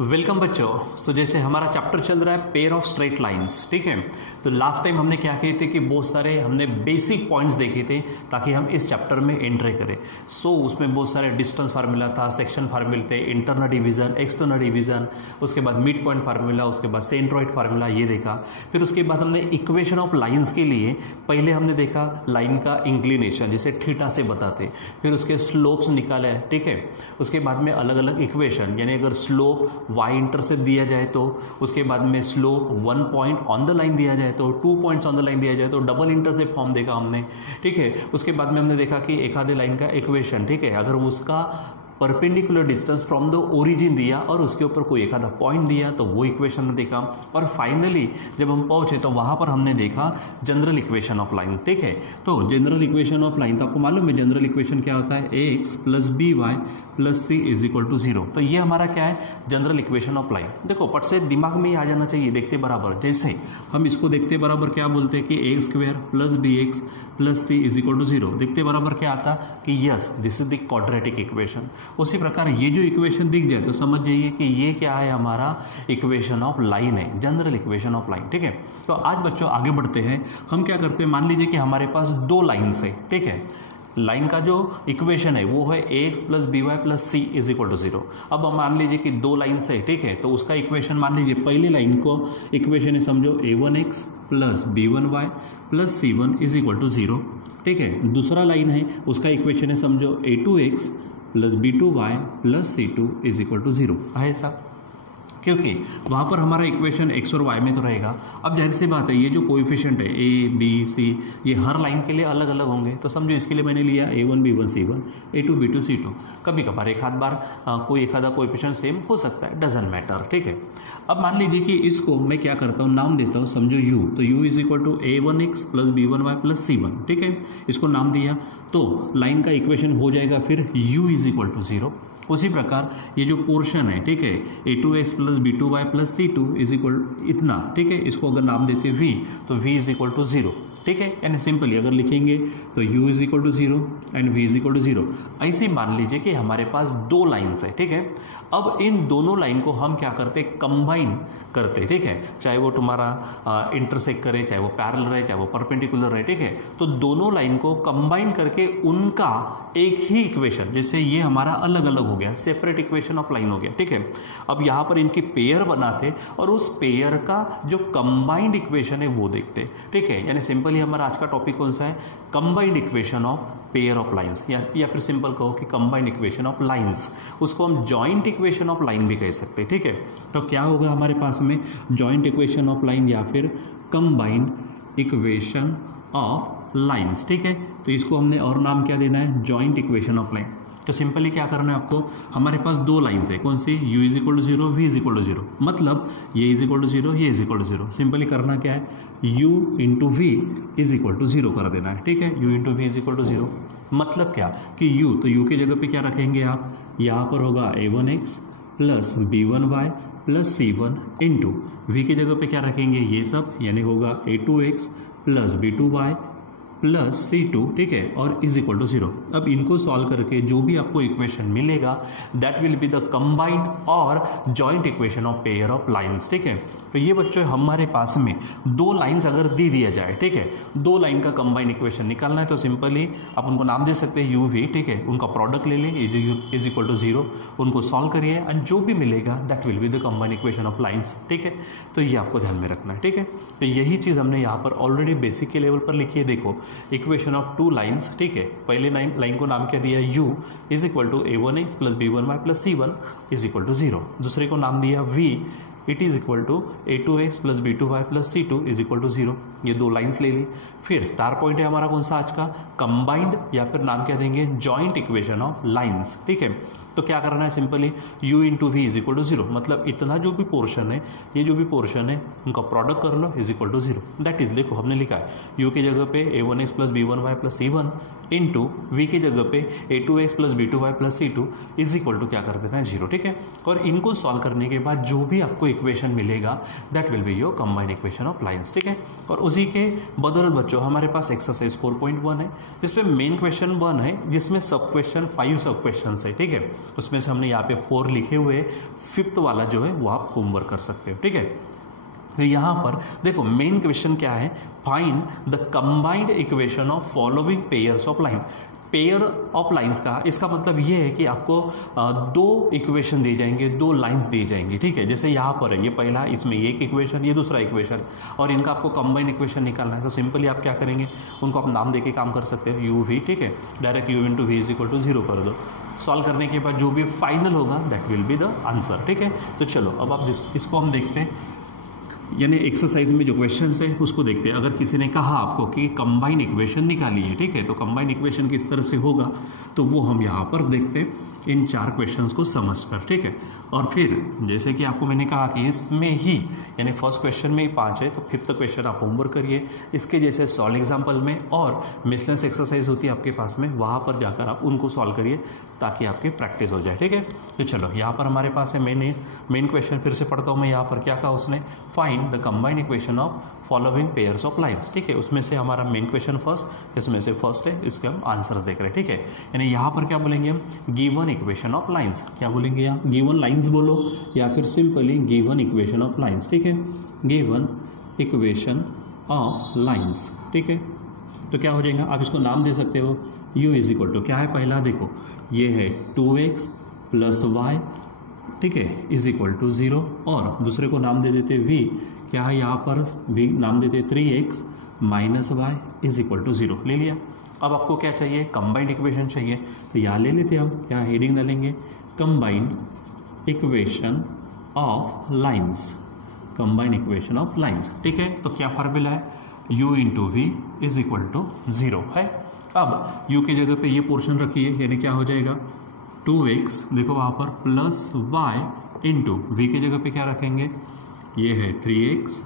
Welcome बच्चों। सो जैसे हमारा चैप्टर चल रहा है पेयर ऑफ स्ट्रेट लाइंस, ठीक है। तो लास्ट टाइम हमने क्या किए थे कि बहुत सारे हमने बेसिक पॉइंट्स देखे थे ताकि हम इस चैप्टर में एंट्री करें। सो उसमें बहुत सारे डिस्टेंस फार्मूला था, सेक्शन फार्मूले थे, इंटरनल डिवीजन, एक्सटर्नल डिवीजन, उसके बाद मिड पॉइंट फार्मूला, उसके बाद सेंट्रोइड फार्मूला, ये देखा। फिर उसके बाद हमने इक्वेशन ऑफ लाइन्स के लिए पहले हमने देखा लाइन का इंक्लिनेशन जिसे थीटा से बताते, फिर उसके स्लोप्स निकाले, ठीक है। उसके बाद में अलग अलग इक्वेशन, यानी अगर स्लोप y इंटरसेप्ट दिया जाए तो उसके बाद में slope 1 point on the line दिया जाए तो 2 पॉइंट्स ऑन द लाइन दिया जाए तो डबल इंटरसेप्ट फॉर्म देखा हमने, ठीक है। उसके बाद में हमने देखा कि एक आधे लाइन का इक्वेशन, ठीक है, अगर उसका perpendicular distance from the origin दिया और उसके ऊपर कोई एक आधा पॉइंट दिया तो वो इक्वेशन में देखा। और फाइनली जब हम पहुंचे तो वहां पर हमने देखा जनरल इक्वेशन ऑफ लाइन, ठीक है। तो जनरल इक्वेशन ऑफ लाइन तो आपको मालूम है जनरल इक्वेशन क्या होता है, ax plus b y plus C is equal to 0। तो ये हमारा क्या है, जनरल इक्वेशन ऑफ लाइन। देखो पट से दिमाग में ही आ जाना चाहिए, देखते बराबर। जैसे हम इसको देखते बराबर क्या बोलते हैं कि A square plus B X plus C is equal to 0। देखते बराबर क्या आता कि yes this is the quadratic equation. उसी प्रकार ये जो इक्वेशन दिख जाए तो समझ जाइए कि ये क्या है, हमारा इक्वेशन ऑफ लाइन है, जनरल इक्वेशन ऑफ लाइन, ठीक है। तो आज बच्चों आगे बढ़ते हैं। हम क्या करते हैं, मान लीजिए कि हमारे पास दो लाइन्स है, ठीक है। लाइन का जो इक्वेशन है वो है ax plus b y plus C is equal to 0। अब हम मान लीजिए कि दो लाइन है, ठीक है। तो उसका इक्वेशन मान लीजिए पहली लाइन को इक्वेशन है समझो a1x plus b1y plus c1 is equal to 0, ठीक है। दूसरा लाइन है उसका इक्वेशन है समझो a2x plus b2y plus c2 is equal to 0 है ऐसा, क्योंकि वहाँ पर हमारा इक्वेशन x और y में तो रहेगा। अब जाहिर सी बात है ये जो कोएफिशिएंट है a b c ये हर लाइन के लिए अलग अलग होंगे। तो समझो इसके लिए मैंने लिया a1 b1 c1 a2 b2 c2। कभी कभार एक आध बार कोई एक आधा कोएफिशिएंट सेम हो सकता है, डजंट मैटर, ठीक है। अब मान लीजिए कि इसको मैं क्या करता हूँ, नाम देता हूँ समझो u। तो u is equal to a1x plus b1y plus c1, ठीक है। इसको नाम दिया तो लाइन का इक्वेशन हो जाएगा फिर u इज इक्वल टू 0। उसी प्रकार ये जो पोर्शन है, ठीक है, a2x plus b2y plus c2 is equal इतना, ठीक है। इसको अगर नाम देते v तो v इज इक्वल टू 0, ठीक है। यानी सिंपली अगर लिखेंगे तो u is equal to 0 and v is equal to 0। ऐसे मान लीजिए कि हमारे पास दो लाइन्स है, ठीक है। अब इन दोनों लाइन को हम क्या करते, कंबाइन करते, ठीक है। चाहे वो तुम्हारा इंटरसेक्ट करे, चाहे वो पैरेलल रहे, चाहे वो परपेंडिकुलर रहे, ठीक है। तो दोनों लाइन को कंबाइन करके उनका एक ही इक्वेशन, जैसे ये हमारा अलग अलग हो गया, सेपरेट इक्वेशन ऑफ लाइन हो गया, ठीक है। अब यहाँ पर इनकी पेयर बनाते और उस पेयर का जो कंबाइंड इक्वेशन है वो देखते, ठीक है। यानी सिंपली हमारा आज का टॉपिक कौन सा है, combined equation of pair of lines, या फिर सिंपल कहो कि कंबाइंड इक्वेशन ऑफ लाइंस। उसको हम जॉइंट इक्वेशन ऑफ लाइन भी कह सकते हैं, ठीक है। तो क्या होगा हमारे पास में, जॉइंट इक्वेशन ऑफ लाइन या फिर कंबाइंड इक्वेशन ऑफ लाइंस, ठीक है। तो इसको हमने और नाम क्या देना है, जॉइंट इक्वेशन ऑफ लाइन। तो सिंपली क्या करना है आपको, हमारे पास दो लाइंस है, कौन सी, u is equal to 0 v is equal to 0, मतलब ये इज इक्वल टू 0 ये इज इक्वल टू 0। सिंपली करना क्या है, u into v is equal to 0 कर देना है, ठीक है। u into v is equal to 0 मतलब क्या कि u, तो u के जगह पे क्या रखेंगे आप, यहाँ पर होगा a1x plus b1y plus c1 into we के जगह पे क्या रखेंगे ये सब, यानी होगा a2x plus b2y plus c2, ठीक है, और इज इक्वल टू 0। अब इनको सॉल्व करके जो भी आपको इक्वेशन मिलेगा that will be the combined और joint equation of pair of lines, ठीक है। तो ये बच्चों हमारे पास में दो लाइंस अगर दे दिया जाए, ठीक है, दो लाइन का कंबाइंड इक्वेशन निकालना है तो सिंपली आप उनको नाम दे सकते हैं u v, ठीक है। उनका प्रोडक्ट ले लें इज इक्वल टू 0, उनको सॉल्व करिए एंड जो भी मिलेगा that will be the combined equation of lines, ठीक है। तो ये आपको ध्यान में रखना है, ठीक है। तो यही चीज़ हमने यहाँ पर ऑलरेडी बेसिक के लेवल पर लिखी है। देखो इक्वेशन ऑफ टू लाइंस, ठीक है। पहले लाइन को नाम क्या दिया, u is equal to a1x plus b1y plus c1 is equal to 0। दूसरे को नाम दिया v, it is equal to a2x plus b2y plus c2 is equal to 0। ये दो लाइंस ले ली। फिर स्टार पॉइंट है हमारा कौन सा आज का, कंबाइंड या फिर नाम क्या देंगे, जॉइंट इक्वेशन ऑफ लाइंस, ठीक है। तो क्या करना है, simply u into v is equal to 0, मतलब इतना जो भी पोर्शन है, ये जो भी पोर्शन है उनका प्रोडक्ट कर लो is equal to 0। That is, देखो हमने लिखा है u के जगह पे a1x plus b1y plus c1 into we के जगह पे a2x plus b2y plus c2 is equal to क्या कर देना है 0, ठीक है। और इनको सॉल्व करने के बाद जो भी आपको इक्वेशन मिलेगा that will be your combined equation of lines, ठीक है। और उसी के बदौलत बच्चों हमारे पास एक्सरसाइज 4.1 है जिसमें मेन क्वेश्चन 1 है जिसमें सब क्वेश्चन 5 सब क्वेश्चन है, ठीक है। उसमें से हमने यहाँ पे 4 लिखे हुए, फिफ्थ वाला जो है वो आप होमवर्क कर सकते हो, ठीक है। तो यहाँ पर देखो मेन क्वेश्चन क्या है, find the combined equation of following pairs of line. Pair of lines का इसका मतलब ये है कि आपको 2 इक्वेशन दिए जाएंगे, 2 लाइंस दी जाएंगी, ठीक है। जैसे यहाँ पर है ये पहला, इसमें एक इक्वेशन, ये दूसरा इक्वेशन, और इनका आपको कंबाइन इक्वेशन निकालना है। तो सिंपली आप क्या करेंगे, उनको आप नाम देके काम कर सकते हो, यू वी, ठीक है। Direct u into v is equal to 0 कर दो। सॉल्व करने के बाद जो भी फाइनल होगा that will be the answer, ठीक है। तो चलो अब आप इसको हम देखते हैं, यानी एक्सरसाइज में जो क्वेश्चंस है उसको देखते हैं। अगर किसी ने कहा आपको कि कंबाइन इक्वेशन निकालिए, ठीक है, तो कंबाइन इक्वेशन किस तरह से होगा तो वो हम यहाँ पर देखते हैं इन 4 क्वेश्चंस को समझकर, ठीक है। और फिर जैसे कि आपको मैंने कहा कि इसमें ही यानी फर्स्ट क्वेश्चन में ही 5 है, तो फिफ्थ क्वेश्चन आप होमवर्क करिए इसके जैसे सॉल्व एग्जाम्पल में, और मिसलेनियस एक्सरसाइज होती है आपके पास में, वहाँ पर जाकर आप उनको सॉल्व करिए ताकि आपकी प्रैक्टिस हो जाए, ठीक है। तो चलो यहाँ पर हमारे पास है मेन क्वेश्चन, फिर से पढ़ता हूँ मैं। यहाँ पर क्या कहा उसने, find the combined equation of following pairs of lines, ठीक है। उसमें से हमारा मेन क्वेश्चन फर्स्ट, इसमें से फर्स्ट है, इसके हम आंसर्स देख रहे हैं, ठीक है। यानी यहाँ पर क्या बोलेंगे हम, गिवन इक्वेशन ऑफ लाइन्स, क्या बोलेंगे यहाँ, गिवन लाइन्स बोलो या फिर simply given equation of lines, ठीक है। गिवन इक्वेशन ऑफ लाइन्स, ठीक है। तो क्या हो जाएगा, आप इसको नाम दे सकते हो, u इज इक्वल टू क्या है, पहला देखो ये है 2x प्लस वाई, ठीक है, इज इक्वल टू 0, और दूसरे को नाम दे देते v, क्या है यहाँ पर v नाम देते 3x minus y is equal to 0, ले लिया। अब आपको क्या चाहिए, कंबाइंड इक्वेशन चाहिए, तो यहाँ ले लेते हम, क्या हेडिंग डालेंगे, combined equation of lines, combined equation of lines, ठीक है। तो क्या फार्मूला है, u into v is equal to 0 है। अब u की जगह पे ये पोर्शन रखिए, यानी क्या हो जाएगा 2x, देखो वहाँ पर प्लस y इंटू वी की जगह पे क्या रखेंगे, ये है 3x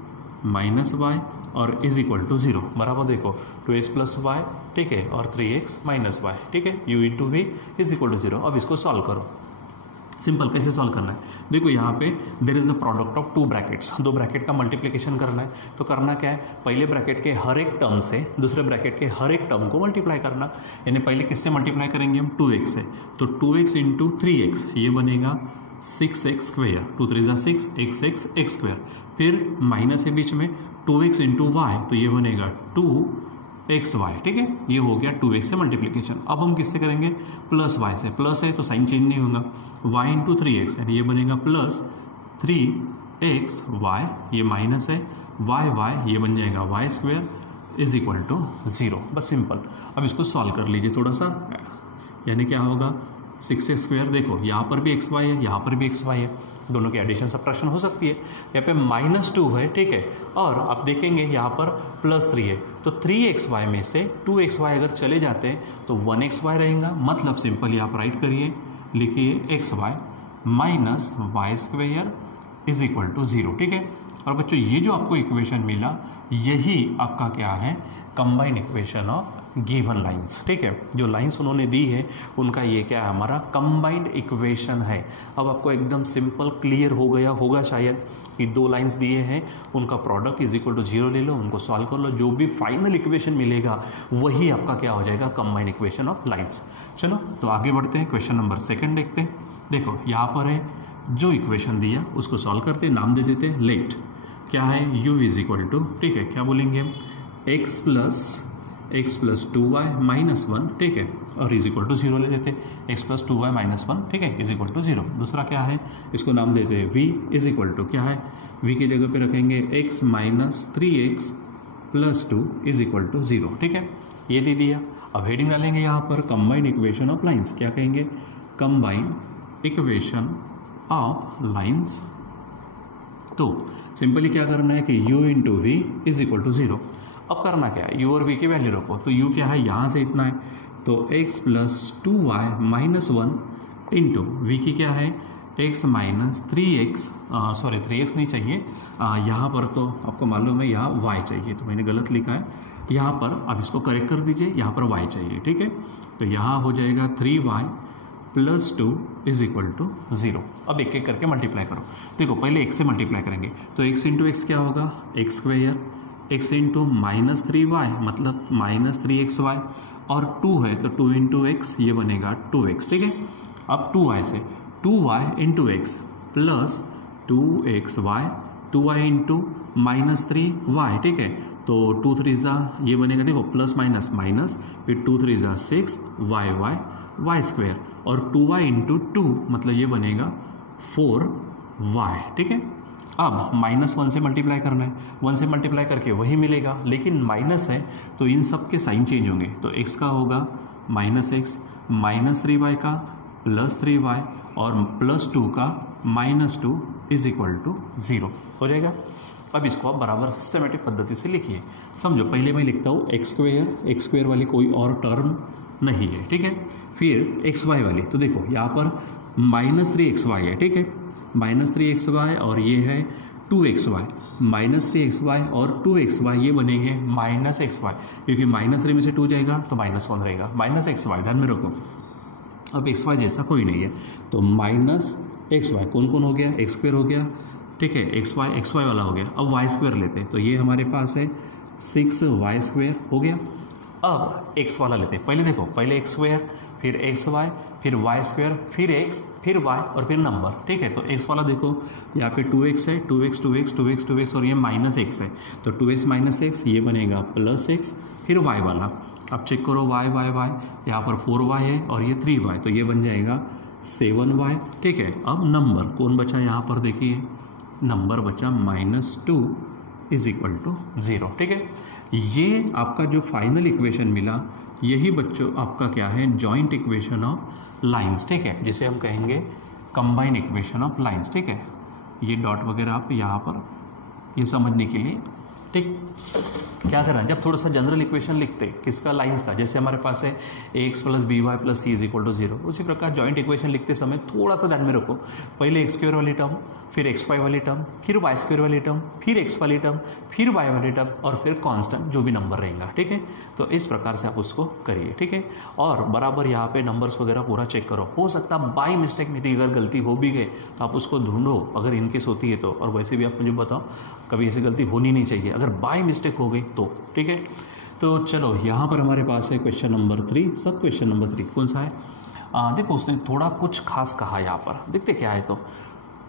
माइनस वाई और इज इक्वल टू 0, बराबर देखो 2x प्लस वाई, ठीक है, और 3x माइनस वाई, ठीक है, u into v is equal to 0। अब इसको सॉल्व करो, सिंपल कैसे सॉल्व करना है, देखो यहाँ पे there is the product of 2 brackets, 2 bracket का मल्टीप्लिकेशन करना है। तो करना क्या है, पहले ब्रैकेट के हर एक टर्म से दूसरे ब्रैकेट के हर एक टर्म को मल्टीप्लाई करना, यानी पहले किससे मल्टीप्लाई करेंगे हम, 2x से, तो 2x इंटू 3x ये बनेगा 6x स्क्वेयर, 2 3 6 x स्क्वेयर, फिर माइनस है बीच में 2x इंटू वाई, तो ये बनेगा 2xy, ठीक है, ये हो गया 2x से मल्टीप्लिकेशन। अब हम किससे करेंगे, प्लस y से, प्लस है तो साइन चेंज नहीं होगा, y इंटू 3x यानी ये बनेगा प्लस 3xy, ये माइनस है y ये बन जाएगा y square is equal to 0, बस सिंपल। अब इसको सॉल्व कर लीजिए थोड़ा सा, यानी क्या होगा 6x स्क्वेयर, देखो यहाँ पर भी xy है, यहाँ पर भी xy है, दोनों की एडिशन सब्ट्रैक्शन हो सकती है। यहाँ पे -2 है, ठीक है, और आप देखेंगे यहाँ पर +3 है, तो 3xy में से 2xy अगर चले जाते हैं तो 1xy रहेगा, मतलब सिंपली आप राइट करिए, लिखिए xy minus y square is equal to 0, ठीक है। और बच्चों ये जो आपको इक्वेशन मिला यही आपका क्या है, combined equation of given lines, ठीक है। जो लाइंस उन्होंने दी है उनका ये क्या है, हमारा कंबाइंड इक्वेशन है। अब आपको एकदम सिंपल क्लियर हो गया होगा शायद कि 2 लाइंस दिए हैं, उनका प्रोडक्ट इज इक्वल टू 0 ले लो, उनको सॉल्व कर लो, जो भी फाइनल इक्वेशन मिलेगा वही आपका क्या हो जाएगा, कंबाइंड इक्वेशन ऑफ लाइंस। चलो तो आगे बढ़ते हैं, क्वेश्चन नंबर 2 देखते हैं। देखो यहाँ पर है जो इक्वेशन दिया उसको सॉल्व करते हैं, नाम दे देते हैं लेट, क्या है u इज इक्वल टू, ठीक है, क्या बोलेंगे हम, x प्लस 2y माइनस 1, ठीक है, और इज इक्वल टू 0 ले लेते, x प्लस 2y माइनस 1, ठीक है, इज इक्वल टू 0। दूसरा क्या है, इसको नाम देते हैं v इज इक्वल टू, क्या है, v की जगह पे रखेंगे x minus 3x plus 2 is equal to 0, ठीक है, ये दे दिया। अब हेडिंग डालेंगे यहाँ पर कंबाइंड इक्वेशन ऑफ लाइन्स, क्या कहेंगे, कंबाइंड इक्वेशन ऑफ लाइन्स। तो सिंपली क्या करना है कि u into v is equal to 0। अब करना क्या है, u और v की वैल्यू रखो, तो u क्या है, यहाँ से इतना है, तो x plus 2y minus 1 into v की क्या है, x minus 3x, sorry 3x नहीं चाहिए, यहाँ पर तो आपको मालूम है यहाँ y चाहिए, तो मैंने गलत लिखा है, यहाँ पर अब इसको करेक्ट कर दीजिए, यहाँ पर y चाहिए, ठीक है। तो यहाँ हो जाएगा 3y plus 2 is equal to 0। अब एक एक करके मल्टीप्लाई करो, देखो पहले x से मल्टीप्लाई करेंगे, तो x इंटू एक्स क्या होगा, x square, x into minus 3y मतलब माइनस 3xy, और 2 है तो 2 इंटू एक्स ये बनेगा 2x, ठीक है। अब 2y से 2y into x plus 2xy 2y into -3y, ठीक है। तो 2 3 ज़ा ये बनेगा, देखो प्लस माइनस माइनस, फिर 2 3 ज़ा 6 y स्क्वायर और 2y इंटू 2 मतलब ये बनेगा 4y, ठीक है। अब -1 से मल्टीप्लाई करना है, 1 से मल्टीप्लाई करके वही मिलेगा, लेकिन माइनस है तो इन सब के साइन चेंज होंगे। तो x का होगा -x, -3y का +3y और +2 का -2 इज इक्वल टू 0 हो जाएगा। अब इसको आप बराबर सिस्टमेटिक पद्धति से लिखिए। समझो, पहले मैं लिखता हूँ एक्स स्क्वेयर वाली कोई और टर्म नहीं है, ठीक है। फिर xy वाली, तो देखो यहाँ पर -3xy है, ठीक है, -3xy और ये है 2xy, -3xy और 2xy ये बनेंगे -xy, क्योंकि -3 में से 2 जाएगा तो -1 रहेगा, -xy ध्यान में रखो। अब xy जैसा कोई नहीं है तो -xy कौन कौन हो गया, x स्क्वायर हो गया, ठीक है, xy वाला हो गया। अब y स्क्वायर लेते हैं तो ये हमारे पास है 6y स्क्वायर हो गया। अब x वाला लेते हैं, पहले देखो, पहले x स्क्वायर फिर xy फिर y स्क्वायर फिर x फिर y और फिर नंबर, ठीक है। तो x वाला देखो यहाँ पे 2x है, 2x और ये -x है, तो 2x -x ये बनेगा +x, फिर y वाला, अब चेक करो y यहाँ पर 4y है और ये 3y, तो ये बन जाएगा 7y, ठीक है। अब नंबर कौन बचा यहाँ पर, देखिए नंबर बचा -2 इज इक्वल टू 0, ठीक है। ये आपका जो फाइनल इक्वेशन मिला, यही बच्चों आपका क्या है, जॉइंट इक्वेशन ऑफ लाइंस, ठीक है, जिसे हम कहेंगे कंबाइन इक्वेशन ऑफ लाइंस, ठीक है। ये डॉट वगैरह आप यहाँ पर ये समझने के लिए, ठीक, क्या करना है, जब थोड़ा सा जनरल इक्वेशन लिखते किसका, लाइंस का, जैसे हमारे पास है ax + by + c is equal to 0, उसी प्रकार जॉइंट इक्वेशन लिखते समय थोड़ा सा ध्यान में रखो, पहले एक्स स्क्वायर वाली टर्म, फिर xy वाली टर्म, फिर y स्क्वायर वाली टर्म, फिर x वाली टर्म, फिर y वाली टर्म और फिर कांस्टेंट जो भी नंबर रहेगा, ठीक है। तो इस प्रकार से आप उसको करिए, ठीक है। और बराबर यहाँ पे नंबर्स वगैरह पूरा चेक करो, हो सकता है बाई मिस्टेक मेरी अगर गलती हो भी गई तो आप उसको ढूंढो, अगर इनकेस होती है तो, और वैसे भी आप मुझे बताओ, कभी ऐसी गलती होनी नहीं चाहिए, अगर बाई मिस्टेक हो गई तो, ठीक है। तो चलो यहाँ पर हमारे पास है क्वेश्चन नंबर 3, सब क्वेश्चन नंबर 3 कौन सा है, देखो उसने थोड़ा कुछ खास कहा यहाँ पर, देखते क्या है। तो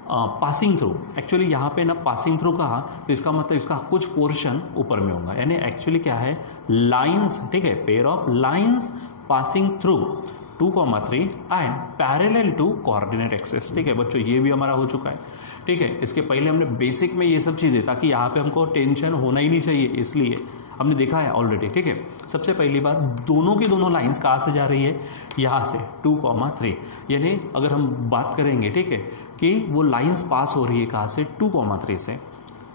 पासिंग थ्रू, एक्चुअली यहाँ पे ना पासिंग थ्रू कहा तो इसका मतलब इसका कुछ पोर्शन ऊपर में होगा, यानी एक्चुअली क्या है, लाइंस, ठीक है, pair of lines passing through 2,3 and parallel to coordinate axis, ठीक है बच्चों, ये भी हमारा हो चुका है, ठीक है। इसके पहले हमने बेसिक में ये सब चीज़ें, ताकि यहाँ पे हमको टेंशन होना ही नहीं चाहिए, इसलिए हमने देखा है ऑलरेडी, ठीक है। सबसे पहली बात, दोनों की दोनों लाइंस कहाँ से जा रही है, यहाँ से 2,3, यानी अगर हम बात करेंगे, ठीक है, कि वो लाइंस पास हो रही है कहाँ से, 2,3 से।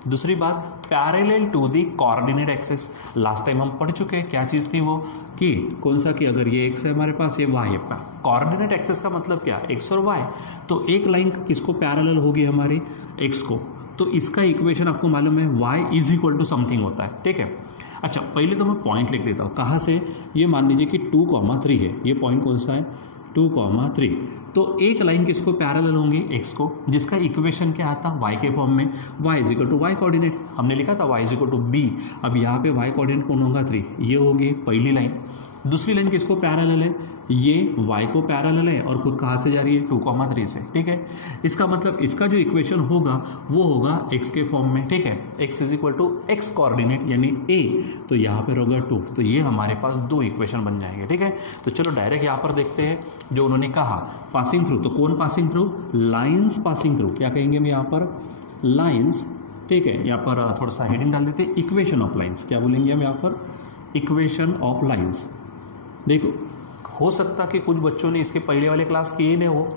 दूसरी बात, parallel to the coordinate axis, last time हम पढ़ चुके हैं, क्या चीज़ थी वो, कि कौन सा, कि अगर ये x है हमारे पास, ये y है, कोऑर्डिनेट एक्सिस का मतलब क्या, x और y, तो एक लाइन किसको पैरेलल होगी, हमारी x को, तो इसका इक्वेशन आपको मालूम है y is equal to something होता है, ठीक है। अच्छा, पहले तो मैं पॉइंट लिख देता हूँ, कहाँ से, ये मान लीजिए कि 2,3 है, ये पॉइंट कौन सा है, 2,3, तो एक लाइन किसको पैरेलल होंगी, x को, जिसका इक्वेशन क्या आता, y के फॉर्म में, y is equal to y coordinate, हमने लिखा था y is equal to b, अब यहाँ पे y कोऑर्डिनेट कौन होगा, 3, ये होगी पहली लाइन। दूसरी लाइन किसको पैरेलल है, ये y को पैरेलल है और खुद कहाँ से जा रही है, 2,3 से, ठीक है। इसका मतलब इसका जो इक्वेशन होगा वो होगा x के फॉर्म में, ठीक है, x is equal to x coordinate यानी a, तो यहाँ पे होगा 2, तो ये हमारे पास 2 इक्वेशन बन जाएंगे, ठीक है। तो चलो डायरेक्ट यहाँ पर देखते हैं जो उन्होंने कहा, पासिंग थ्रू, तो कौन passing through, lines passing through, क्या कहेंगे हम यहाँ पर, लाइन्स, ठीक है। यहाँ पर थोड़ा सा हेडिंग डाल देते हैं, इक्वेशन ऑफ लाइन्स, क्या बोलेंगे हम यहाँ पर, इक्वेशन ऑफ लाइन्स। देखो, हो सकता कि कुछ बच्चों ने इसके पहले वाले क्लास किए नहीं हो,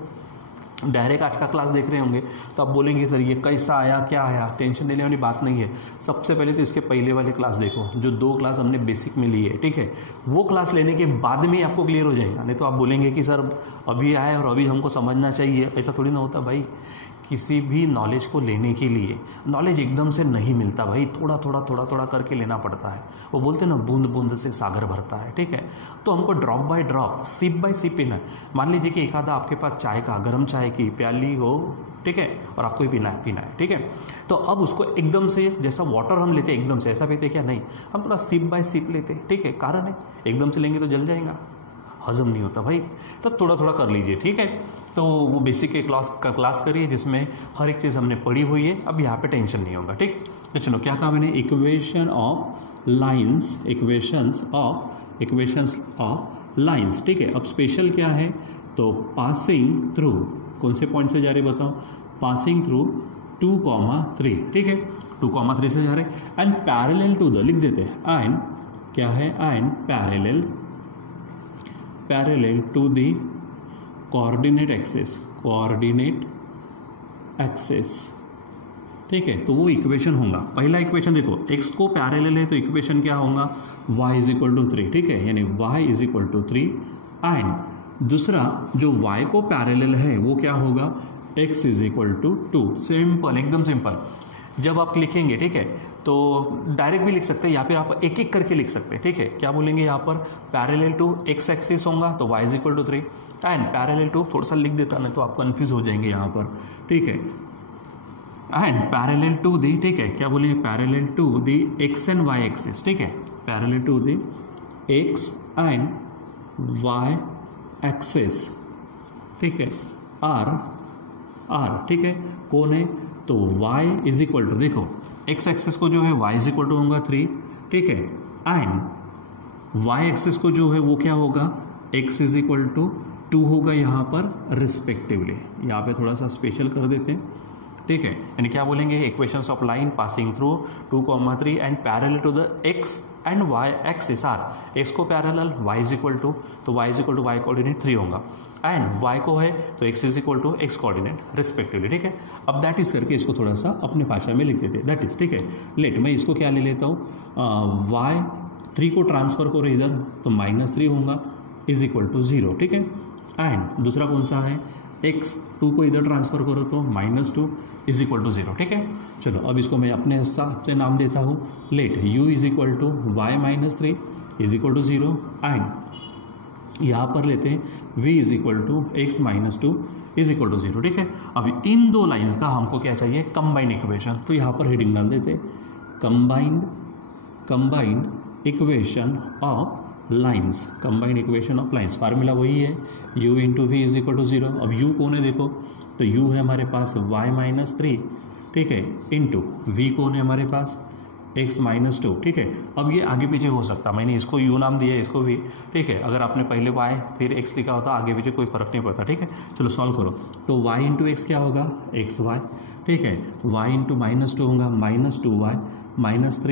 डायरेक्ट आज का क्लास देख रहे होंगे, तो आप बोलेंगे सर ये कैसा आया, क्या आया, टेंशन लेने वाली बात नहीं है। सबसे पहले तो इसके पहले वाले क्लास देखो, जो 2 क्लास हमने बेसिक में लिए, ठीक है, वो क्लास लेने के बाद में आपको क्लियर हो जाएगा, नहीं तो आप बोलेंगे कि सर अभी आया और अभी हमको समझना चाहिए, ऐसा थोड़ी ना होता भाई। किसी भी नॉलेज को लेने के लिए नॉलेज एकदम से नहीं मिलता भाई, थोड़ा थोड़ा करके लेना पड़ता है। वो बोलते हैं ना, बूंद बूंद से सागर भरता है, ठीक है। तो हमको drop by drop, sip by sip पीना है। मान लीजिए कि एक आधा आपके पास चाय का, गर्म चाय की प्याली हो, ठीक है, और आपको ही पीना है, ठीक है। तो अब उसको एकदम से, जैसा वाटर हम लेते एकदम से ऐसा पीते क्या, नहीं, हम थोड़ा सिप बाय सिप लेते, ठीक है। कारण है एकदम से लेंगे तो जल जाएगा, हजम नहीं होता भाई, तो थोड़ा थोड़ा कर लीजिए, ठीक है। तो वो बेसिक के क्लास करिए जिसमें हर एक चीज़ हमने पढ़ी हुई है, अब यहाँ पे टेंशन नहीं होगा, ठीक। तो चलो क्या कहा मैंने, equation of lines, equations of lines, ठीक है। अब स्पेशल क्या है, तो पासिंग थ्रू, कौन से पॉइंट से जा रहे बताओ, पासिंग थ्रू 2,3, ठीक है, 2,3 से जा रहे, एंड पैरेलल टू द, लिख देते हैं, एंड क्या है, and parallel to the coordinate axes, ठीक है। तो वो इक्वेशन होगा, पहला इक्वेशन देखो, x को पैरेलल है तो इक्वेशन क्या होगा, y = 3, ठीक है, यानी y = 3, एंड दूसरा जो y को पैरेलल है वो क्या होगा, x = 2, सिंपल, एकदम सिंपल। जब आप लिखेंगे, ठीक है, तो डायरेक्ट भी लिख सकते हैं या फिर आप एक एक करके लिख सकते हैं, ठीक है। क्या बोलेंगे यहाँ पर, पैरेलल टू x एक्सिस होगा तो y = 3, एंड पैरेलल टू, थोड़ा सा लिख देता नहीं तो आप कंफ्यूज हो जाएंगे यहाँ पर, ठीक है, एंड पैरेलल टू दी, ठीक है, क्या बोलेंगे, parallel to the x and y axis, ठीक है, parallel to the x and y axis, ठीक है, आर, ठीक है, कौन है, तो y = देखो x एक्सिस को जो है y = होगा 3, ठीक है, एंड y एक्सिस को जो है वो क्या होगा, x = 2 होगा यहाँ पर रिस्पेक्टिवली, यहाँ पे थोड़ा सा स्पेशल कर देते हैं, ठीक है। यानी क्या बोलेंगे, equations of line passing through 2,3 and parallel to the x and y axis are, x को पैरेलल, y = तो y = y कोऑर्डिनेट 3 होगा, एंड y को है तो x = x कोऑर्डिनेट रिस्पेक्टिवली, ठीक है। अब दैट इज करके इसको थोड़ा सा अपने भाषा में लिख देते हैं, दैट इज, ठीक है। लेट मैं इसको क्या ले लेता हूँ, y 3 को ट्रांसफर करो इधर तो -3 होगा = 0, ठीक है, एंड दूसरा कौन सा है, x 2 को इधर ट्रांसफर करो तो -2 = 0, ठीक है। चलो अब इसको मैं अपने हिसाब से नाम देता हूँ, लेट u = y - 3 = 0, एंड यहाँ पर लेते हैं v = x - 2 = 0, ठीक है। अब इन दो लाइंस का हमको क्या चाहिए, कंबाइंड इक्वेशन, तो यहाँ पर हेडिंग डाल देते, combined equation of lines, combined equation of lines, formula वही है, u × v = 0। अब u कौन है देखो, तो u है हमारे पास y - 3, ठीक है, इंटू v कौन है हमारे पास, x - 2, ठीक है। अब ये आगे पीछे हो सकता, मैंने इसको u नाम दिया है, इसको v, ठीक है। अगर आपने पहले y फिर x लिखा होता आगे पीछे कोई फर्क नहीं पड़ता, ठीक है। चलो सॉल्व करो, तो y × x क्या होगा, xy, ठीक है, y × -2 होगा -2y -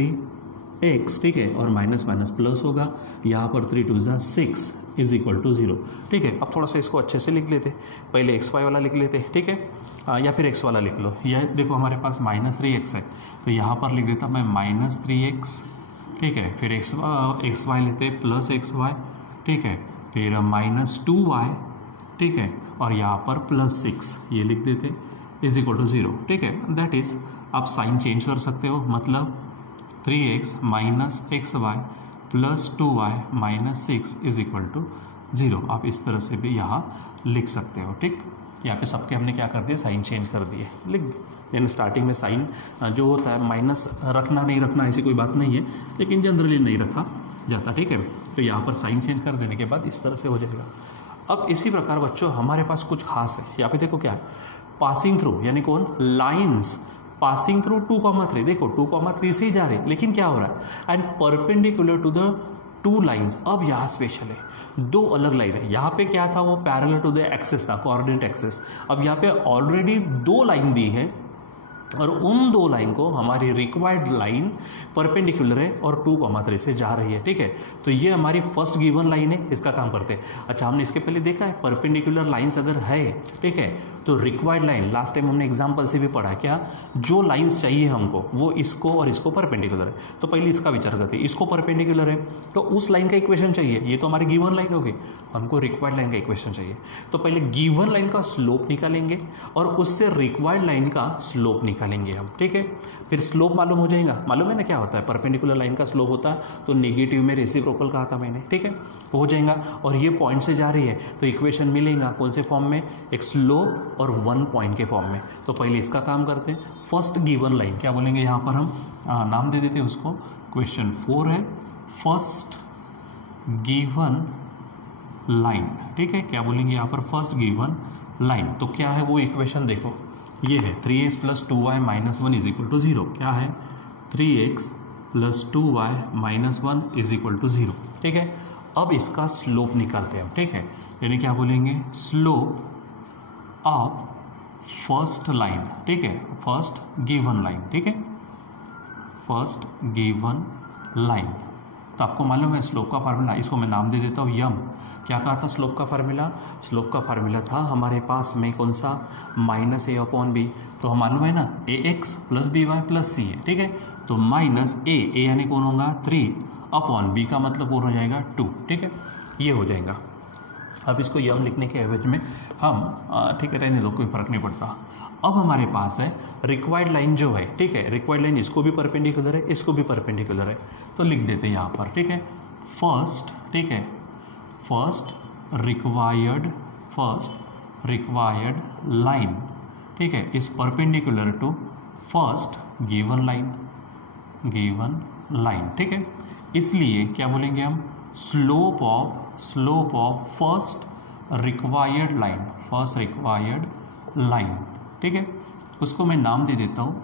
3x, ठीक है, और माइनस प्लस होगा, यहाँ पर 3 × 2 = 6 = 0, ठीक है। अब थोड़ा सा इसको अच्छे से लिख लेते, पहले xy वाला लिख लेते, ठीक है, या फिर x वाला लिख लो, यह देखो हमारे पास -3x है तो यहाँ पर लिख देता मैं -3x, ठीक है, फिर xy लेते +xy, ठीक है, फिर -2y, ठीक है, और यहाँ पर +6 ये लिख देते = 0, ठीक है। दैट इज, आप साइन चेंज कर सकते हो, मतलब 3x - xy + 2y - 6 = 0, आप इस तरह से भी यहाँ लिख सकते हो, ठीक। यहाँ पे सबके हमने क्या कर दिया, साइन चेंज कर दिए, लिख दिए। यानी स्टार्टिंग में साइन जो होता है माइनस रखना नहीं रखना ऐसी कोई बात नहीं है, लेकिन जनरली नहीं रखा जाता, ठीक है। तो यहाँ पर साइन चेंज कर देने के बाद इस तरह से हो जाएगा। अब इसी प्रकार बच्चों हमारे पास कुछ खास है, यहाँ पे देखो क्या है, पासिंग थ्रू, यानी कौन, लाइन्स पासिंग थ्रू 2,3, देखो 2,3 से ही जा रहे, लेकिन क्या हो रहा है, and perpendicular to the 2 lines. अब यहाँ स्पेशल है, 2 अलग लाइन है, यहाँ पे क्या था, वो पैरेलल टू द एक्सिस था, कोऑर्डिनेट एक्सिस। अब यहाँ पे ऑलरेडी 2 लाइन दी है और उन 2 लाइन को हमारी रिक्वायर्ड लाइन परपेंडिकुलर है और 2,3 से जा रही है, ठीक है। तो ये हमारी फर्स्ट गिवन लाइन है, इसका काम करते हैं। अच्छा, हमने इसके पहले देखा है परपेंडिकुलर लाइंस अगर है, ठीक है, तो रिक्वायर्ड लाइन, लास्ट टाइम हमने एग्जांपल से भी पढ़ा, क्या, जो लाइंस चाहिए हमको वो इसको और इसको परपेंडिकुलर है। तो पहले इसका विचार करते हैं, इसको परपेंडिकुलर है तो उस लाइन का इक्वेशन चाहिए, ये तो हमारी गिवन लाइन होगी, हमको रिक्वायर्ड लाइन का इक्वेशन चाहिए। तो पहले गिवन लाइन का स्लोप निकालेंगे और उससे रिक्वायर्ड लाइन का स्लोप निकालेंगे हम, ठीक है। फिर स्लोप मालूम हो जाएगा, मालूम है ना क्या होता है, परपेंडिकुलर लाइन का स्लोप होता है तो नेगेटिव में रेसिप्रोकल कहा था मैंने, ठीक है, हो जाएगा। और ये पॉइंट से जा रही है तो इक्वेशन मिलेगा कौन से फॉर्म में, एक स्लोप और 1 पॉइंट के फॉर्म में। तो पहले इसका काम करते हैं, फर्स्ट गिवन लाइन क्या बोलेंगे यहाँ पर हम, नाम दे देते हैं उसको, क्वेश्चन 4 है, फर्स्ट गिवन लाइन, ठीक है। क्या बोलेंगे यहाँ पर, फर्स्ट गिवन लाइन। तो क्या है वो इक्वेशन, देखो ये है 3x + 2y - 1 = 0। क्या है, 3x + 2y - 1 = 0, ठीक है। अब इसका स्लोप निकालते हैं हम, ठीक है। यानी क्या बोलेंगे, स्लोप ऑफ फर्स्ट लाइन, ठीक है, फर्स्ट गिवन लाइन, ठीक है, फर्स्ट गिवन लाइन। तो आपको मालूम है स्लोप का फार्मूला, इसको मैं नाम दे देता हूँ यम। क्या कहा था स्लोप का फार्मूला, स्लोप का फार्मूला था हमारे पास में कौन सा, -a/b। तो हम मालूम है ना, ax + by + c है, ठीक है। तो -a यानी कौन होगा 3/b का मतलब कौन हो जाएगा 2, ठीक है, ये हो जाएगा। अब इसको यम लिखने के एवज में हम ठीक है रहने दो, कोई फर्क नहीं पड़ता। अब हमारे पास है रिक्वायर्ड लाइन जो है, ठीक है, रिक्वायर्ड लाइन इसको भी परपेंडिकुलर है, इसको भी परपेंडिकुलर है, तो लिख देते हैं यहाँ पर, ठीक है। फर्स्ट, ठीक है, फर्स्ट रिक्वायर्ड लाइन, ठीक है, is perpendicular to first given line, ठीक है। इसलिए क्या बोलेंगे हम, slope of first required line, ठीक है। उसको मैं नाम दे देता हूँ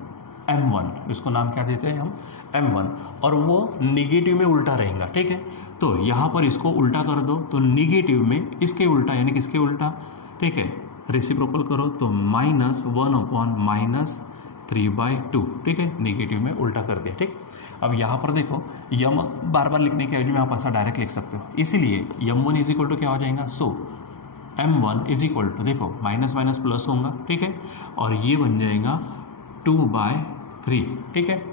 m1, इसको नाम क्या देते हैं हम, m1, और वो निगेटिव में उल्टा रहेगा, ठीक है। तो यहाँ पर इसको उल्टा कर दो, तो निगेटिव में इसके उल्टा यानी किसके उल्टा, ठीक है, रेसिप्रोकल करो तो -1/-3/2, ठीक है, निगेटिव में उल्टा कर दिया, ठीक। अब यहाँ पर देखो यम बार बार लिखने के एवज में आप ऐसा डायरेक्ट लिख सकते हो, इसीलिए m1 = क्या हो जाएगा, सो m1 = देखो माइनस प्लस होगा, ठीक है, और ये बन जाएगा 2/3, ठीक है।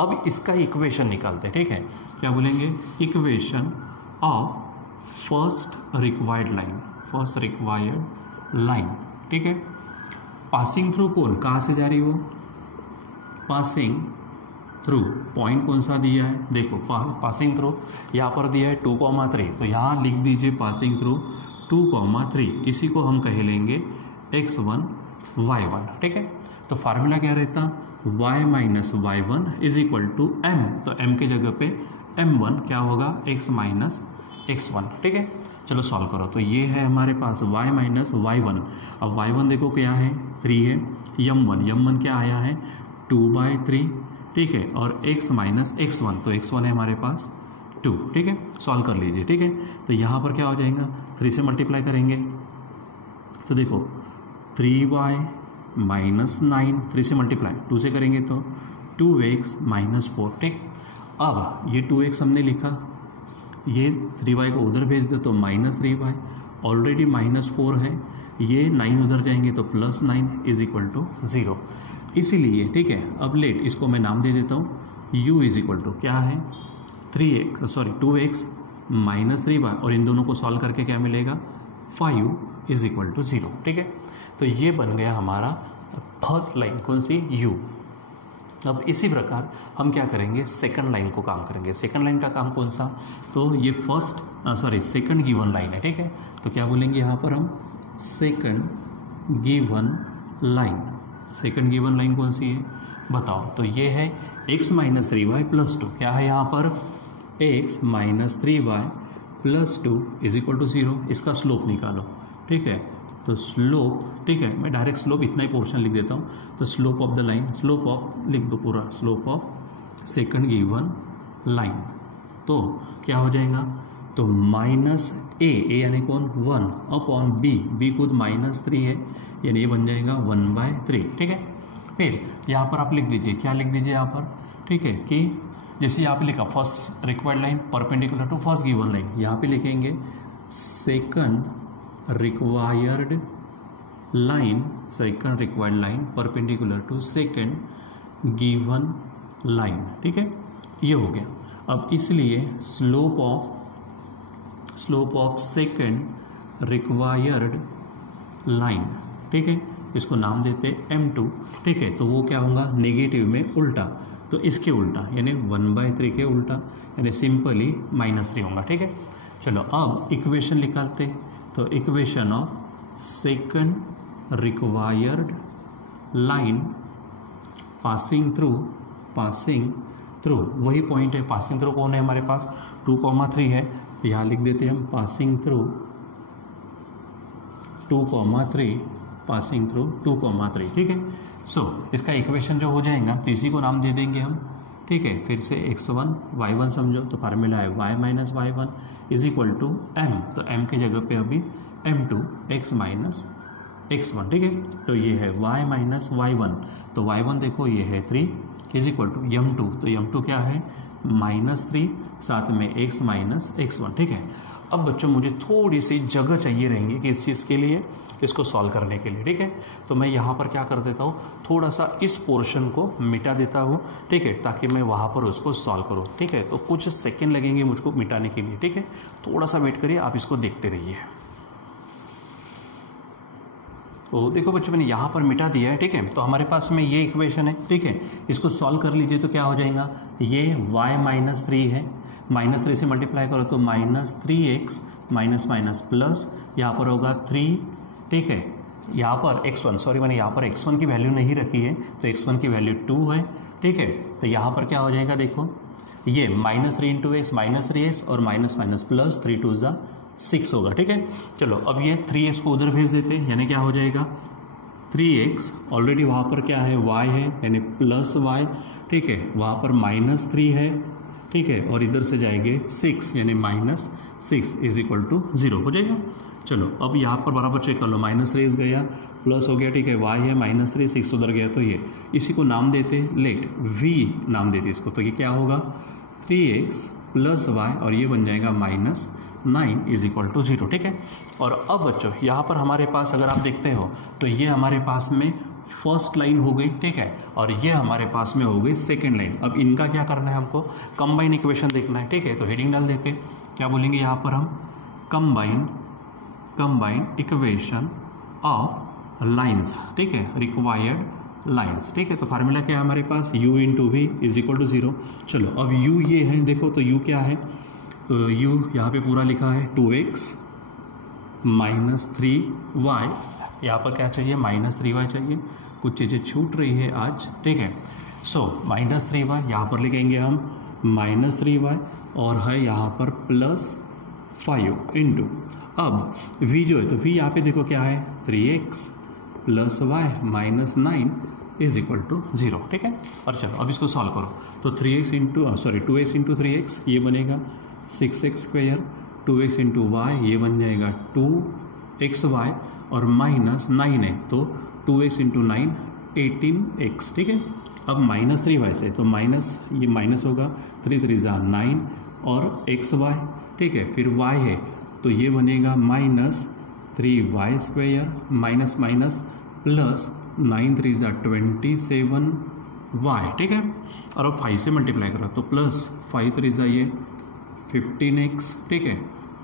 अब इसका इक्वेशन निकालते हैं, ठीक है। क्या बोलेंगे, equation of first required line, ठीक है। पासिंग थ्रू कौन, कहाँ से जा रही वो, पासिंग थ्रू पॉइंट कौन सा दिया है, देखो पासिंग थ्रू यहाँ पर दिया है 2,3, तो यहाँ लिख दीजिए पासिंग थ्रू 2,3, इसी को हम कह लेंगे x1 y1, ठीक है। तो फार्मूला क्या रहता, y - y1 = m, तो m के जगह पे m1 क्या होगा, x - x1, ठीक है। चलो सॉल्व करो, तो ये है हमारे पास y - y1। अब y1 देखो क्या है, 3 है, m1 क्या आया है 2/3, ठीक है, और x - x1, तो x1 है हमारे पास 2, ठीक है। सॉल्व कर लीजिए, ठीक है। तो यहाँ पर क्या हो जाएगा, 3 से मल्टीप्लाई करेंगे तो देखो 3y - 9, 3 से मल्टीप्लाई, 2 से करेंगे तो 2x - 4, ठीक। अब ये 2x हमने लिखा, ये 3y को उधर भेज दो तो -3y, ऑलरेडी -4 है, ये 9 उधर जाएंगे तो +9 = 0, इसीलिए, ठीक है। अब लेट इसको मैं नाम दे देता हूँ u = क्या है 2x - 3y, और इन दोनों को सॉल्व करके क्या मिलेगा 5 = 0, ठीक है। तो ये बन गया हमारा फर्स्ट लाइन, कौन सी, u। अब इसी प्रकार हम क्या करेंगे, सेकंड लाइन को काम करेंगे। सेकंड लाइन का काम कौन सा, तो ये सेकंड गिवन लाइन है, ठीक है। तो क्या बोलेंगे यहाँ पर हम, सेकंड गिवन लाइन कौन सी है बताओ, तो ये है x - 3y + 2, क्या है यहाँ पर x - 3y + 2 = 0, इसका स्लोप निकालो, ठीक है। तो स्लोप, ठीक है, मैं डायरेक्ट स्लोप इतना ही पोर्शन लिख देता हूँ, तो slope of the line, slope of लिख दो पूरा, slope of second given line, तो क्या हो जाएगा, तो -a यानी कौन 1/b खुद -3 है, यानी ये बन जाएगा 1/3, ठीक है। फिर यहाँ पर आप लिख दीजिए, क्या लिख दीजिए यहाँ पर, ठीक है, कि जैसे यहाँ पे लिखा first required line perpendicular to first given line, यहाँ पे लिखेंगे second required line perpendicular to second given line, ठीक है, ये हो गया। अब इसलिए slope of second required line, ठीक है, इसको नाम देते m2, ठीक है। तो वो क्या होगा, नेगेटिव में उल्टा, तो इसके उल्टा यानी 1/3 के उल्टा, यानी सिंपली -3 होगा, ठीक है। चलो अब इक्वेशन निकालते, तो equation of second required line passing through वही पॉइंट है, पासिंग थ्रू कौन है हमारे पास 2,3 है, यहाँ लिख देते हैं हम पासिंग थ्रू 2,3 पासिंग थ्रू 2,3, ठीक है। सो इसका इक्वेशन जो हो जाएगा तो इसी को नाम दे देंगे हम, ठीक है। फिर से x1 y1 समझो, तो फार्मूला है y minus y1 is equal to m, तो m की जगह पे अभी m2 x माइनस x1, ठीक है। तो ये है y माइनस y1, तो y1 देखो ये है 3 इज इक्वल टू m2, तो m2 क्या है -3, साथ में x माइनस x1, ठीक है। अब बच्चों मुझे थोड़ी सी जगह चाहिए रहेंगी कि इस चीज़ के लिए, इसको सॉल्व करने के लिए, ठीक है। तो मैं यहाँ पर क्या कर देता हूँ, थोड़ा सा इस पोर्शन को मिटा देता हूँ, ठीक है, ताकि मैं वहाँ पर उसको सॉल्व करूँ, ठीक है। तो कुछ सेकंड लगेंगे मुझको मिटाने के लिए, ठीक है। थोड़ा सा वेट करिए, आप इसको देखते रहिए। तो देखो बच्चों मैंने यहाँ पर मिटा दिया है, ठीक है। तो हमारे पास में ये इक्वेशन है, ठीक है। इसको सॉल्व कर लीजिए तो क्या हो जाएगा, ये y माइनस 3 है, -3 से मल्टीप्लाई करो तो -3x माइनस माइनस प्लस यहाँ पर होगा 3, ठीक है। यहाँ पर x1, सॉरी मैंने यहाँ पर x1 की वैल्यू नहीं रखी है, तो x1 की वैल्यू 2 है, ठीक है। तो यहाँ पर क्या हो जाएगा, देखो ये -3 इंटू एक्स -3x और माइनस माइनस प्लस 3 2 6 होगा, ठीक है। चलो अब ये 3x को उधर भेज देते हैं, यानी क्या हो जाएगा 3x, ऑलरेडी वहाँ पर क्या है y है यानी प्लस y, ठीक है। वहाँ पर -3 है, ठीक है, और इधर से जाएंगे 6 यानी -6 इज इक्वल टू 0 हो जाएगा। चलो अब यहाँ पर बराबर चेक कर लो, -3 गया प्लस हो गया, ठीक है, y है -3 6 उधर गया, तो ये इसी को नाम देते लेट v नाम देते इसको, तो ये क्या होगा 3x प्लस y और ये बन जाएगा -9 इज इक्वल टू 0, ठीक है। और अब बच्चों यहाँ पर हमारे पास अगर आप देखते हो तो ये हमारे पास में फर्स्ट लाइन हो गई, ठीक है, और ये हमारे पास में हो गई सेकेंड लाइन। अब इनका क्या करना है, हमको कंबाइन इक्वेशन देखना है, ठीक है। तो हेडिंग डाल देते, क्या बोलेंगे यहाँ पर हम, कंबाइन इक्वेशन ऑफ लाइन्स, ठीक है, रिक्वायर्ड लाइन्स, ठीक है। तो फार्मूला क्या है हमारे पास, u into v is equal to 0। चलो अब u ये है, देखो तो u क्या है, तो u यहाँ पे पूरा लिखा है 2x माइनस 3y, यहाँ पर क्या चाहिए -3y चाहिए, कुछ चीज़ें छूट रही है आज, ठीक है। सो -3y यहाँ पर लिखेंगे हम -3y और है यहाँ पर +5 इंटू, अब v जो है तो v यहाँ पे देखो क्या है 3x plus y -9 is equal to 0, ठीक है। और चलो अब इसको सॉल्व करो, तो 2x इंटू 3x ये बनेगा 6x square, 2x into y ये बन जाएगा 2xy और -9 है तो 2x इंटू 9 18x, ठीक है। अब -3y से तो माइनस ये माइनस होगा, 3 3 9 और xy, ठीक है। फिर y है तो ये बनेगा -3y square minus minus plus 9 3 27y, ठीक है। और अब 5 से मल्टीप्लाई करो तो प्लस 5 3 ये 15x, ठीक है,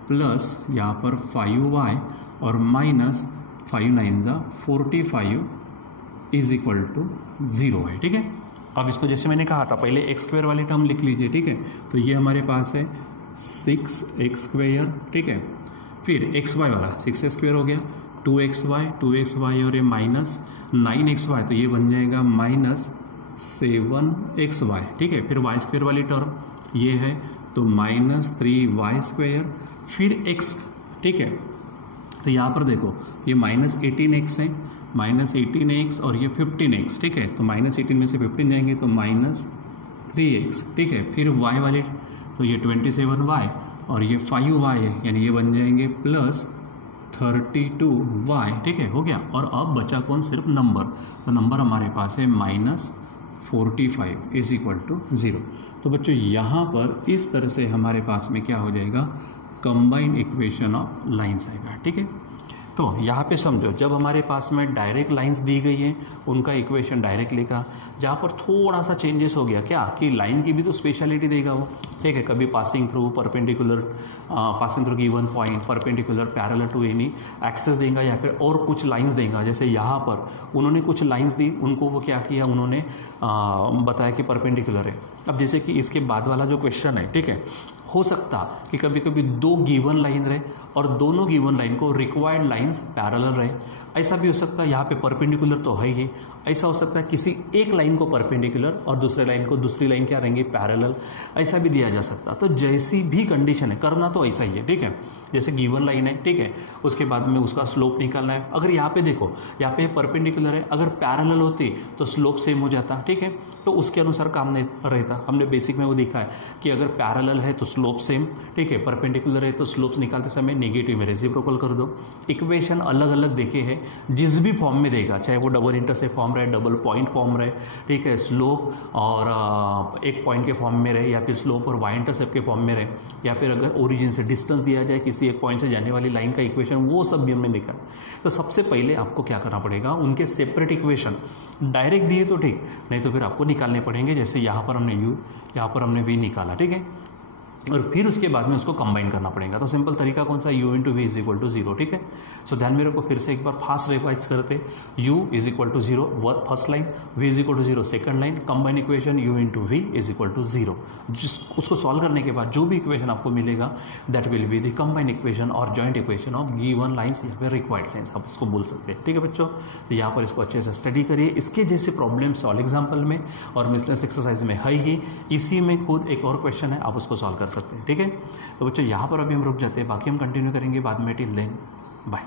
प्लस यहाँ पर 5y और माइनस 5 9 45 इज इक्वल टू 0 है, ठीक है। अब इसको जैसे मैंने कहा था पहले x स्क्वायर वाली टर्म लिख लीजिए, ठीक है। तो ये हमारे पास है 6x स्क्वायर, ठीक है, फिर xy वाला 6x स्क्वायर हो गया, 2xy और ये -9xy तो ये बन जाएगा -7xy, ठीक है। फिर y स्क्वायर वाली टर्म ये है तो -3y स्क्वायर, फिर x, ठीक है। तो यहाँ पर देखो ये -18x है, -18x और ये 15x, ठीक है। तो -18 में से 15 जाएंगे तो -3x, ठीक है। फिर y वाले तो ये 27y और ये 5y है यानी ये बन जाएंगे +32y, ठीक है, हो गया। और अब बचा कौन, सिर्फ नंबर, तो नंबर हमारे पास है -45 इज इक्वल टू 0। तो बच्चों यहाँ पर इस तरह से हमारे पास में क्या हो जाएगा, कंबाइन इक्वेशन ऑफ लाइन्स आएगा, ठीक है। तो यहाँ पे समझो जब हमारे पास में डायरेक्ट लाइंस दी गई है उनका इक्वेशन डायरेक्ट लिखा, जहाँ पर थोड़ा सा चेंजेस हो गया क्या कि लाइन की भी तो स्पेशलिटी देगा वो, ठीक है। कभी passing through perpendicular, passing through given point, perpendicular, parallel to any axis देगा या फिर और कुछ लाइंस देगा। जैसे यहाँ पर उन्होंने कुछ लाइंस दी, उनको वो क्या किया, उन्होंने बताया कि परपेंडिकुलर है। अब जैसे कि इसके बाद वाला जो क्वेश्चन है, ठीक है, हो सकता कि कभी कभी 2 गिवन लाइन रहे और दोनों गिवन लाइन को रिक्वायर्ड लाइंस पैरेलल रहे, ऐसा भी हो सकता है यहाँ पे परपेंडिकुलर तो है ही, ऐसा हो सकता है किसी एक लाइन को परपेंडिकुलर और दूसरे लाइन को दूसरी लाइन क्या रहेंगी पैरेलल, ऐसा भी दिया जा सकता है। तो जैसी भी कंडीशन है करना तो ऐसा ही है, ठीक है। जैसे गिवन लाइन है, ठीक है, उसके बाद में उसका स्लोप निकालना है। अगर यहाँ पे देखो, यहाँ पे परपेंडिकुलर है, अगर पैरेलल होती तो स्लोप सेम हो जाता, ठीक है। तो उसके अनुसार काम नहीं रहता, हमने बेसिक में वो देखा है कि अगर पैरेलल है तो स्लोप सेम, ठीक है, परपेंडिकुलर है तो स्लोप्स निकालते समय नेगेटिव में रेसिप्रोकल कर दो। इक्वेशन अलग अलग देखे हैं, जिस भी फॉर्म में देगा, चाहे वो डबल इंटरसेप्ट फॉर्म रहे, डबल पॉइंट फॉर्म रहे, ठीक है, स्लोप और एक पॉइंट के फॉर्म में रहे, या फिर स्लोप और वाई इंटरसेप्ट के फॉर्म में रहे, या फिर अगर ओरिजिन से डिस्टेंस दिया जाए किसी एक पॉइंट से जाने वाली लाइन का इक्वेशन, वो सब भी हमने देखा। तो सबसे पहले आपको क्या करना पड़ेगा, उनके सेपरेट इक्वेशन डायरेक्ट दिए तो ठीक, नहीं तो फिर आपको निकालने पड़ेंगे। जैसे यहाँ पर हमने यू, यहाँ पर हमने वी निकाला, ठीक है, और फिर उसके बाद में उसको कंबाइन करना पड़ेगा। तो सिंपल तरीका कौन सा, u into v is equal to 0, ठीक है। सो ध्यान में रखो, फिर से एक बार फास्ट रिवाइज करते, u is equal to 0 first line, v is equal to 0 second line, combine equation u into v is equal to 0। उसको सॉल्व करने के बाद जो भी इक्वेशन आपको मिलेगा that will be the combine equation और joint equation of given lines या फिर रिक्वायर्ड लाइन्स, आप उसको बोल सकते हैं, ठीक है बच्चों। तो यहाँ पर इसको अच्छे से स्टडी करिए, इसके जैसे प्रॉब्लम सॉल्व एग्जाम्पल में और मिसलेनियस एक्सरसाइज में है ही, इसी में खुद एक और क्वेश्चन है, आप उसको सॉल्व कर सकते हैं, ठीक है। तो बच्चों यहाँ पर अभी हम रुक जाते हैं, बाकी हम कंटिन्यू करेंगे बाद में। Till then bye.